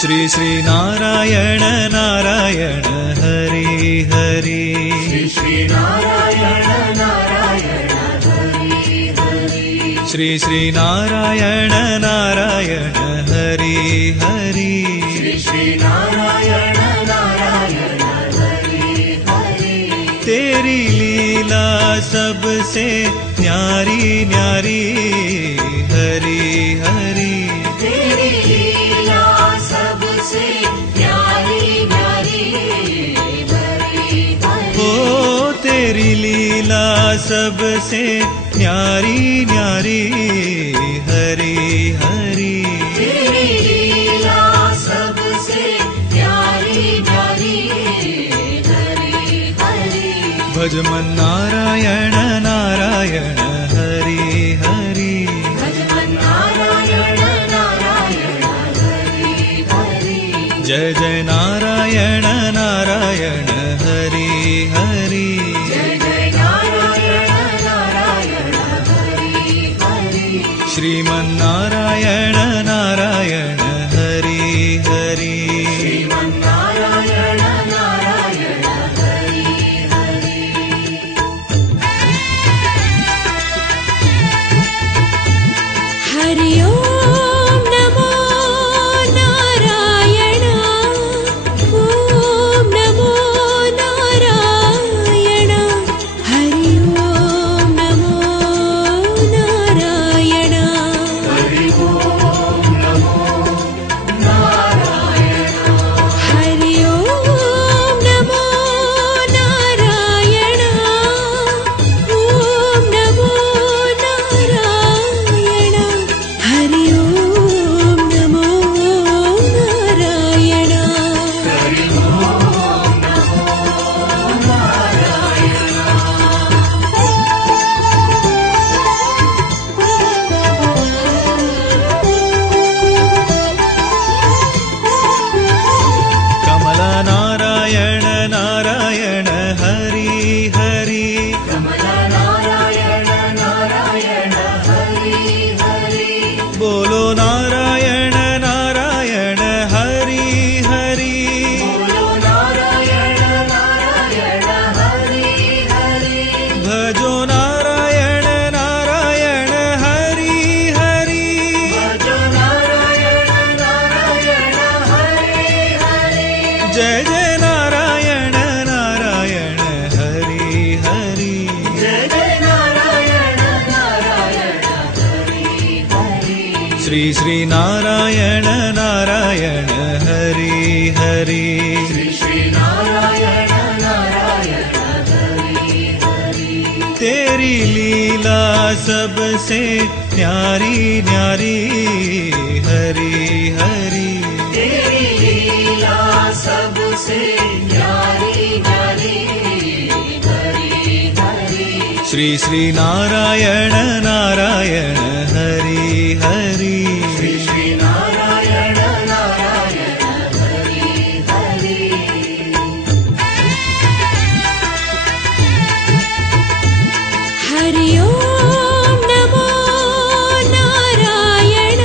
श्री श्री नारायण नारायण हरि हरि श्री नारायण नारायण हरि हरि श्री श्री नारायण नारायण हरि हरि श्री नारायण नारायण हरि हरि तेरी लीला सबसे न्यारी न्यारी हरि हरि तेरी लीला सबसे प्यारी प्यारी हरि हरि ओ तेरी लीला सबसे न्यारी न्यारी हरि हरि तेरी लीला सबसे प्यारी प्यारी हरि हरि भजमन नारायण नारायण हरि हरि भजमन नारायण नारायण हरि हरि जय जय नारायण नारायण हरि हरि जय जय नारायण नारायण हरि हरि श्रीमन नारायण नारायण हरि हरि श्रीमन्नारायण नारायण हरि हरि हरि ओम नमो नारायण ओम नमो नारायण हरि ओम नमो नारायण हरि ओम नमो नारायण हरि ओम नमो नारायण ओम नमो नारायण हरि ओम नमो नारायण हरि ओम नमो कमला नारायण नारायण हरि हरि कमला नारायण नारायण हरि हरि बोलो नारायण नारायण हरि हरि बोलो नारायण नारायण हरि हरि भजो नारायण नारायण हरि हरि भजो नारायण नारायण हरि हरि जय जय नारायण नारायण हरि हरि जय जय नारायण नारायण हरि हरि श्री श्री नारायण नारायण हरि हरि श्री नारायण नारायण हरि हरि तेरी लीला सबसे न्यारी न्यारी हरि हरि तेरी लीला सबसे प्यारी प्यारी हरि हरि श्री श्री नारायण नारायण हरि हरि श्री नारायण नारायण हरि हरि हरि ओम नमो नारायण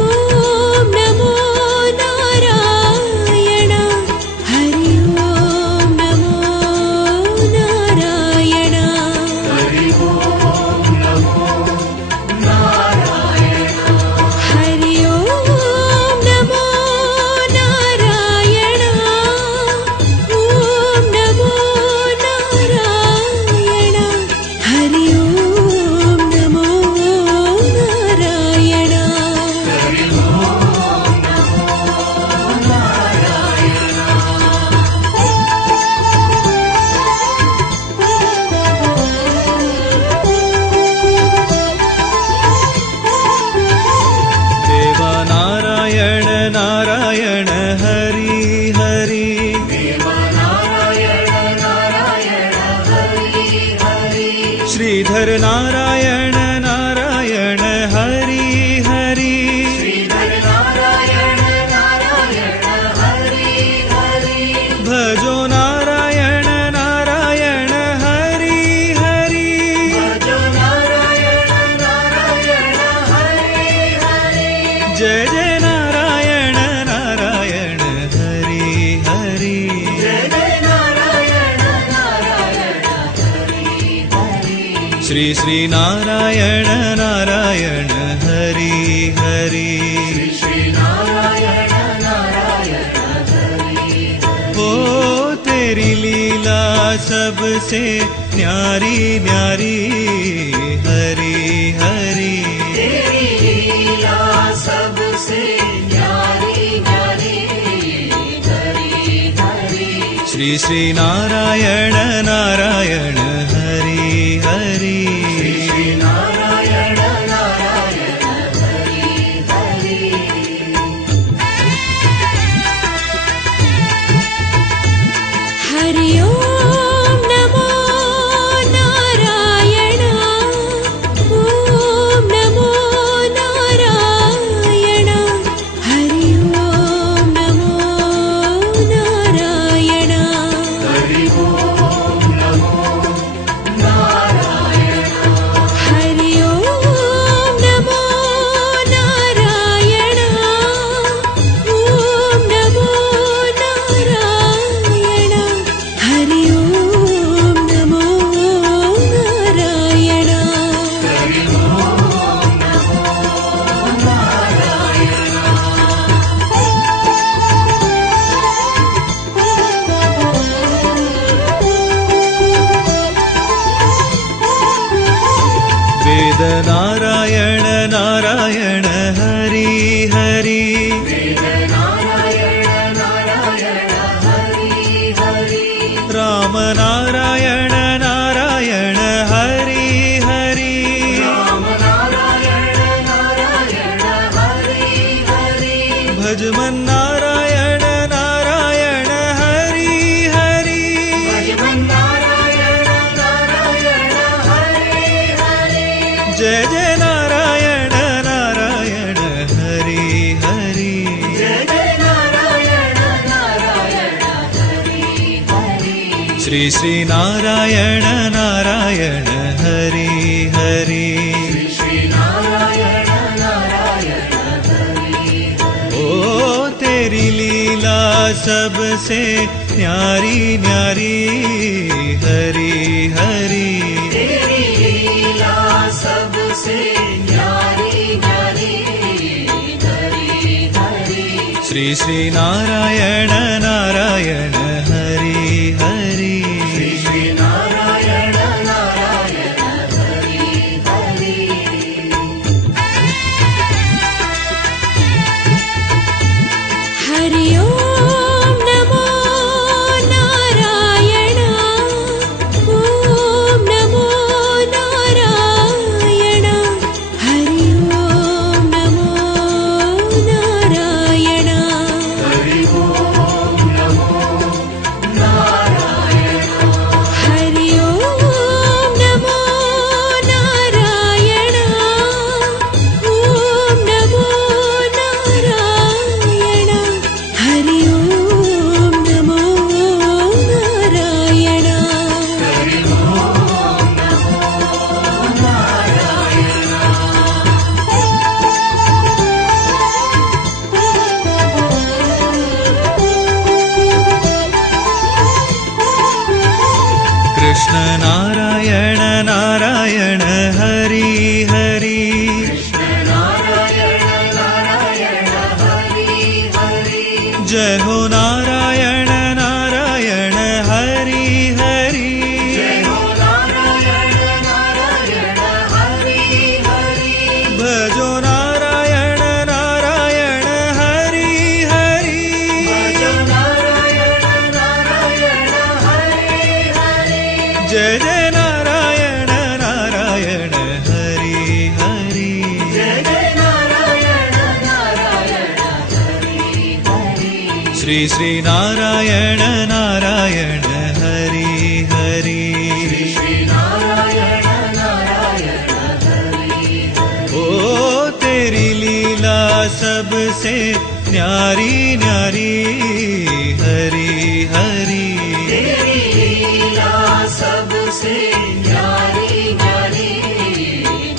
ओम नमो नारायण हरि ओम नमो नारायण हरि ओम नमो नारायण हरि ओम नमो नारायण ओम नमो नारायण हरि ओम नमो नारायण हरि ओम नमो नारायण देवा नारायण नारायण हरि हरि देव नारायण नारायण हरि हरि श्रीधर नारायण नारायण हरि हरि श्रीधर नारायण नारायण हरि हरि भजो नारायण नारायण हरि हरि भजो नारायण नारायण हरि हरि जय जय नारायण श्री श्री नारायण नारायण हरि हरि श्री नारायण नारायण हरि हो तेरी लीला सबसे न्यारी न्यारी हरि हरि तेरी लीला सबसे न्यारी न्यारी हरि हरि श्री श्री नारायण नारायण हरि हरि श्री नारायण नारायण हरि हरि हरि ओम नमो नारायण ओम नमो नारायण हरि ओम नमो नारायण हरि ओम नमो नारायण हरि ओम नमो नारायण ओम नमो नारायण हरि ओम नमो नारायण हरि ओम नमो नारायण वेद नारायण नारायण हरि हरि वेद नारायण नारायण हरि हरि राम नारायण नारायण हरि हरि राम नारायण नारायण हरि हरि भजमन नारायण नारायण हरि हरि भजमन नारायण नारायण हरि हरि जय जय नारायण नारायण हरि हरि जय जय नारायण नारायण हरि हरि श्री श्री नारायण नारायण हरि हरि श्री नारायण नारायण हरि ओ तेरी लीला सबसे न्यारी न्यारी हरि हरि तेरी लीला सबसे न्यारी न्यारी हरि हरि श्री श्री नारायण नारायण हरि हरि श्री नारायण नारायण हरि हरि हरि ओम नमो नारायण ओम नमो नारायण हरि ओम नमो नारायण हरि ओम नमो नारायण हरि ओम नमो नारायण ओम नमो नारायण हरि ओम नमो नारायण हरि ओम नमो कृष्ण नारायण नारायण हरि हरि नारायण नारायण हरि हरि जय हो नारायण नारायण हरि हरि जय हो नारायण नारायण हरि हरि भजो नारायण नारायण हरि हरि भज नारायण नारायण हरि हरि जय जय नारायण नारायण हरि हरि जय जय नारायण नारायण हरि हरि श्री श्री नारायण नारायण हरि हरि श्री नारायण नारायण हरि ओ तेरी लीला सबसे न्यारी न्यारी हरि हरि तेरी लीला सबसे न्यारी न्यारी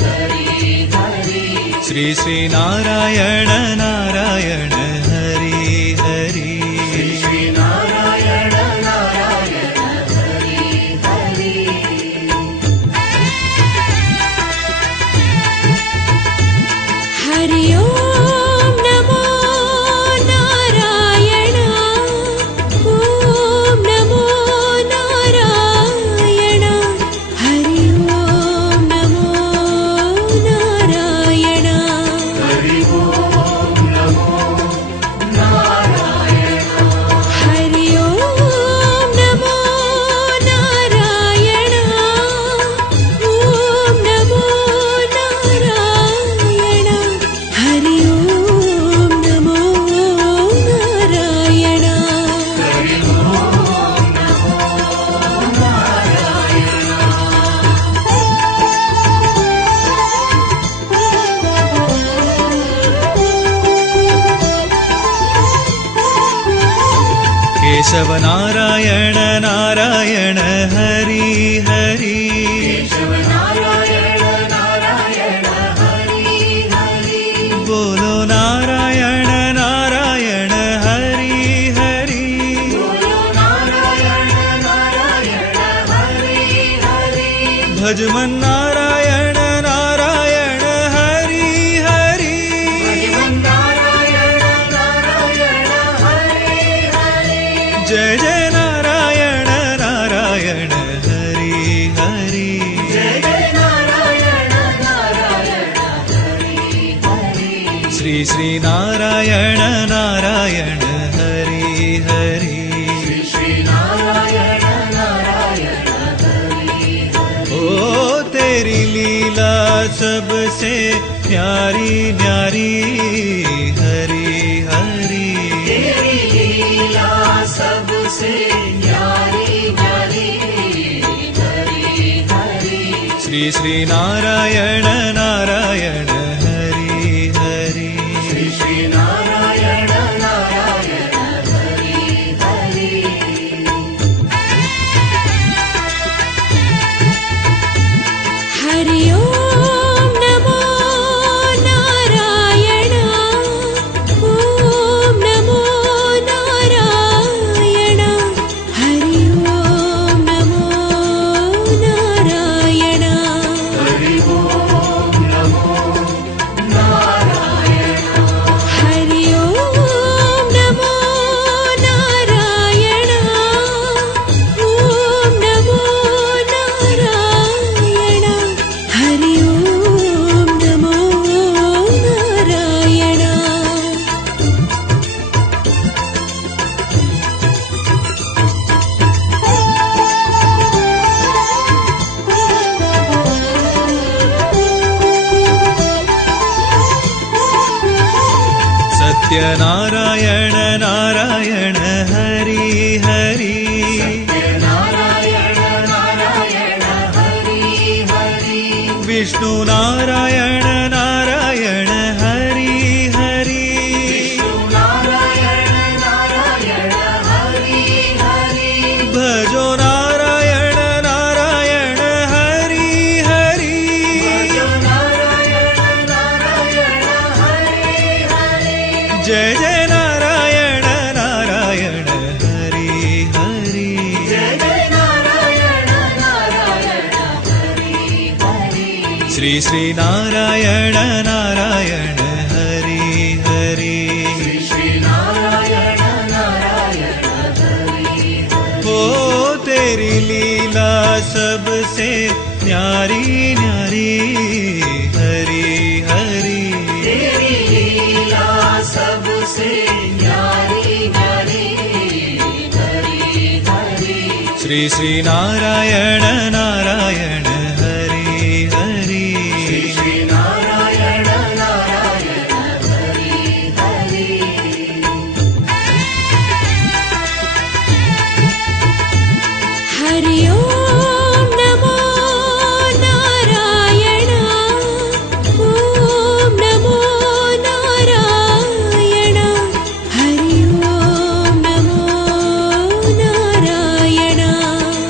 हरि हरि श्री श्री नारायण नारायण हरि हरि श्री नारायण नारायण हरि हरि केशव नारायण नारायण हरि हरि केशव नारायण नारायण हरि हरि बोलो नारायण नारायण हरि हरि बोलो नारायण नारायण हरि हरि भजमन नारायण नारायण हरि हरि भजमन नारायण नारायण हरि हरि जय जय नारायण नारायण हरि हरि जय जय नारायण नारायण हरि हरि श्री श्री नारायण नारायण हरि हरि श्री श्री नारायण नारायण हरि हरि ओ तेरी लीला सबसे न्यारी न्यारी हरि हरि तेरी लीला सबसे न्यारी न्यारी हरि हरि श्री श्री नारायण नारायण हरि हरि श्री श्री नारायण नारायण हरि हरि हरि ओम नमो नारायण ओम नमो नारायण हरि ओम नमो नारायण हरि ओम नमो नारायण हरि ओम नमो नारायण ओम नमो नारायण हरि ओम नमो नारायण सत्यनारायण नारायण हरि हरि नारायण नारायण हरि हरि विष्णु नारायण नारायण हरि हरि नारायण नारायण हरि हरि भजो नारायण नारायण हरि हरि नारायण नारायण हरि हरि जय जय नारायण नारायण हरि हरि जय जय नारायण नारायण हरि हरि श्री श्री नारायण नारायण हरि हरि श्री श्री नारायण नारायण हरि हरि ओ तेरी लीला सबसे न्यारी न्यारी हरि हरि तेरी लीला सबसे न्यारी न्यारी हरि हरि श्री श्री नारायण नारायण हरि हरि श्री श्री नारायण नारायण हरि हरि हरि ओम नमो नारायण ओम नमो नारायण हरि ओम नमो नारायण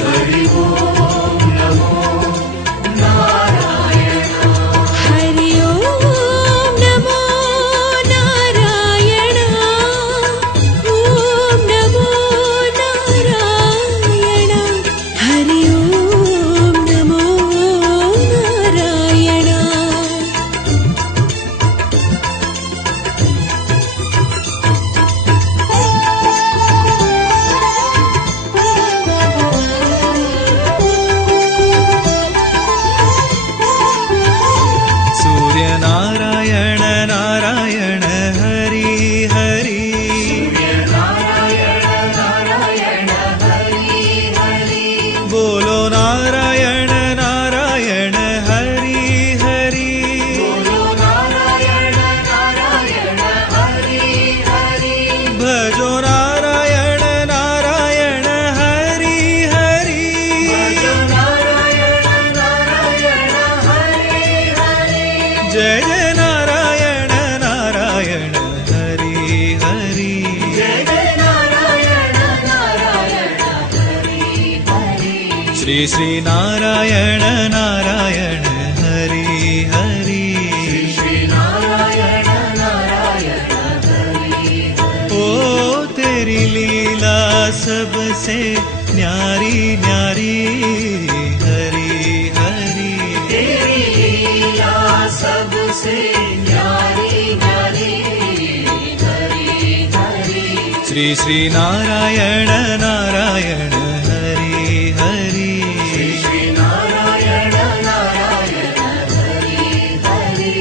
हरि ओम नमो नारायण हरि ओम नमो नारायण ओम नमो नारायण हरि ओम नमो नारायण सूर्य नारायण नारायण हरि हरि नारायण नारायण हरि हरि बोलो नारायण नारायण हरि हरि बोलो नारायण नारायण हरि हरि भजो नारायण नारायण हरि हरि नारायण नारायण हरि हरि जय जय नारायण नारायण हरि हरि जय जय नारायण नारायण श्री श्री नारायण नारायण हरि हरि श्री नारायण नारायण हरि हरि ओ तेरी लीला सबसे न्यारी न्यारी हरि हरि तेरी लीला सबसे न्यारी न्यारी हरि हरि श्री श्री नारायण नारायण हरि हरि श्री नारायण नारायण हरि हरि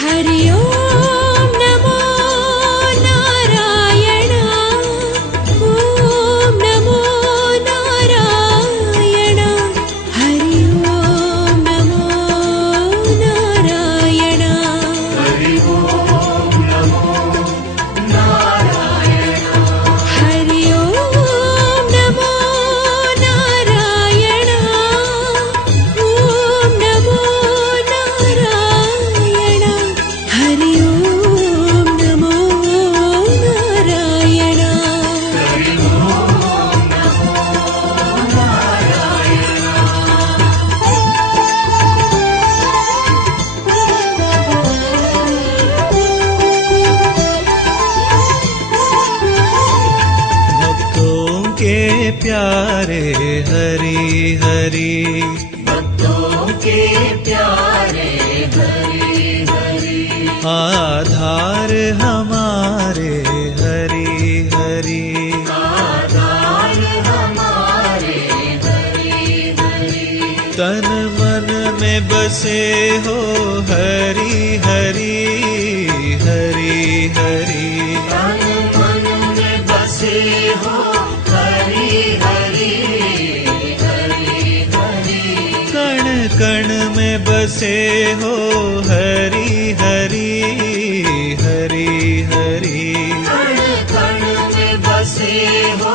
हरि ओम नमो नारायण ओम नमो नारायण हरि ओम नमो नारायण हरि ओम नमो नारायण हरि ओम नमो नारायण ओम नमो नारायण हरि ओम नमो नारायण हरि ओम नमो नारायण भक्तों के प्यारे हरि हरि भक्तों के प्यारे हरि हरि आधार हमारे हरि हरि आधार हमारे हरि हरि तन मन में बसे हो हरि हरि हरि हरि तन मन में बसे हो हरि हरि हरि हरि कण कण में बसे हो हरि हरि हरि हरि कण कण में बसे हो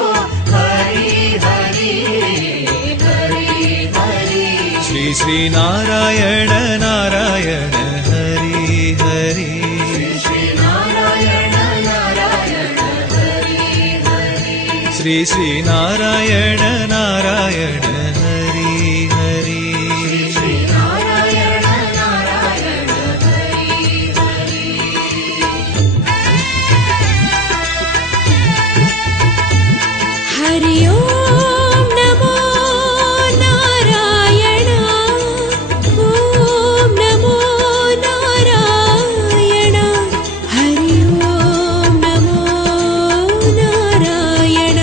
हरि हरि हरि हरि श्री श्री नारायण नारायण हरि हरि श्री नारायण नारायण हरि हरि श्री श्री नारायण नारायण हरि हरि श्री नारायण नारायण हरि हरि हरि ओम नमो नारायण ओम नमो नारायण हरि ओम नमो नारायण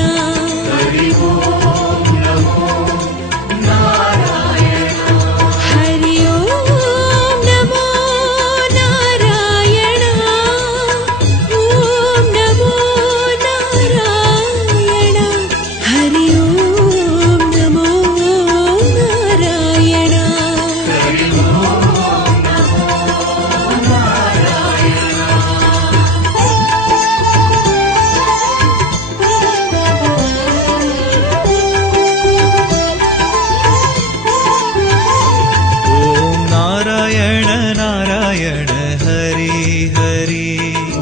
हरि ओम नमो नारायण हरि ओम नमो नारायण ओम नमो नारायण हरि ओम नमो नारायण हरि ओम नमो नारायण ओम नारायण नारायण हरि हरि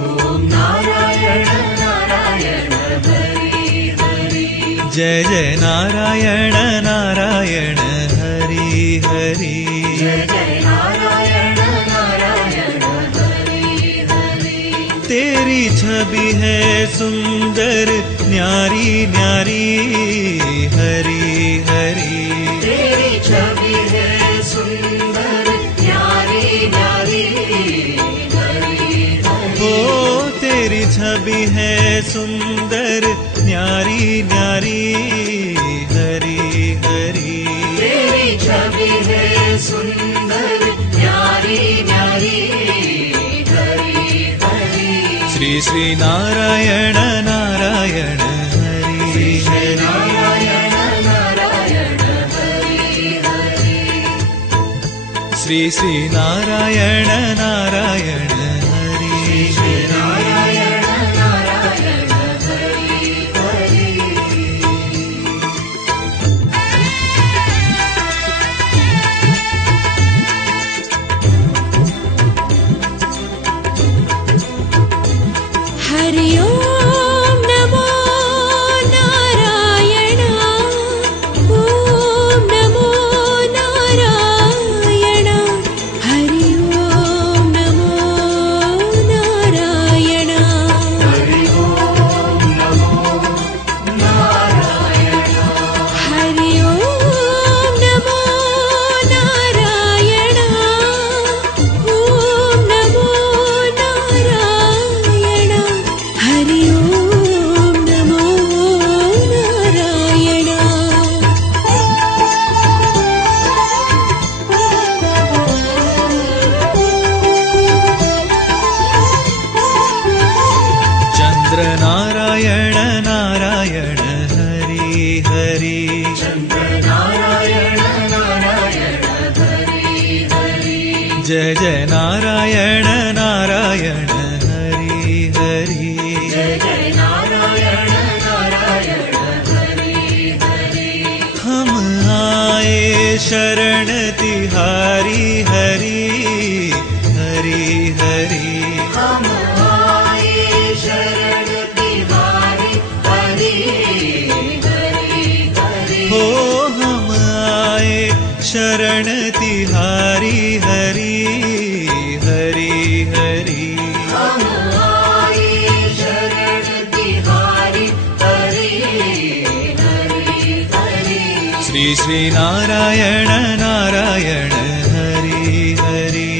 ओम नारायण नारायण हरि हरि जय जय नारायण नारायण हरि हरि जय जय नारायण नारायण हरि हरि तेरी छवि है सुंदर न्यारी न्यारी हरि हरि तेरी छवि है सुंदर न्यारी न्यारी हरि हरि ओ तेरी छवि है सुंदर न्यारी न्यारी हरि हरि तेरी छवि है सुंदर न्यारी न्यारी हरि हरि श्री श्री नारायण नारायण हरि हरि नारायण नारायण हरि हरि श्री श्री नारायण नारायण हरि श्री नारायण नारायण हरि हरि हरि ओम नमो जय जय नारायण नारायण हरि हरि जय जय नारायण नारायण हरि हरि हम आए शरण तिहारी हरि हरि हरि हम आए शरण तिहारी हरि हरि हरि हो हम आए शरण तिहारी हरि हरि हरि हम आए शरण तिहारी हरि हरि हरि श्री श्री नारायण नारायण हरि हरि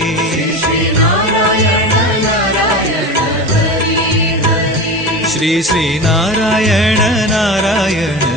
श्री नारायण नारायण हरि हरि श्री श्री नारायण नारायण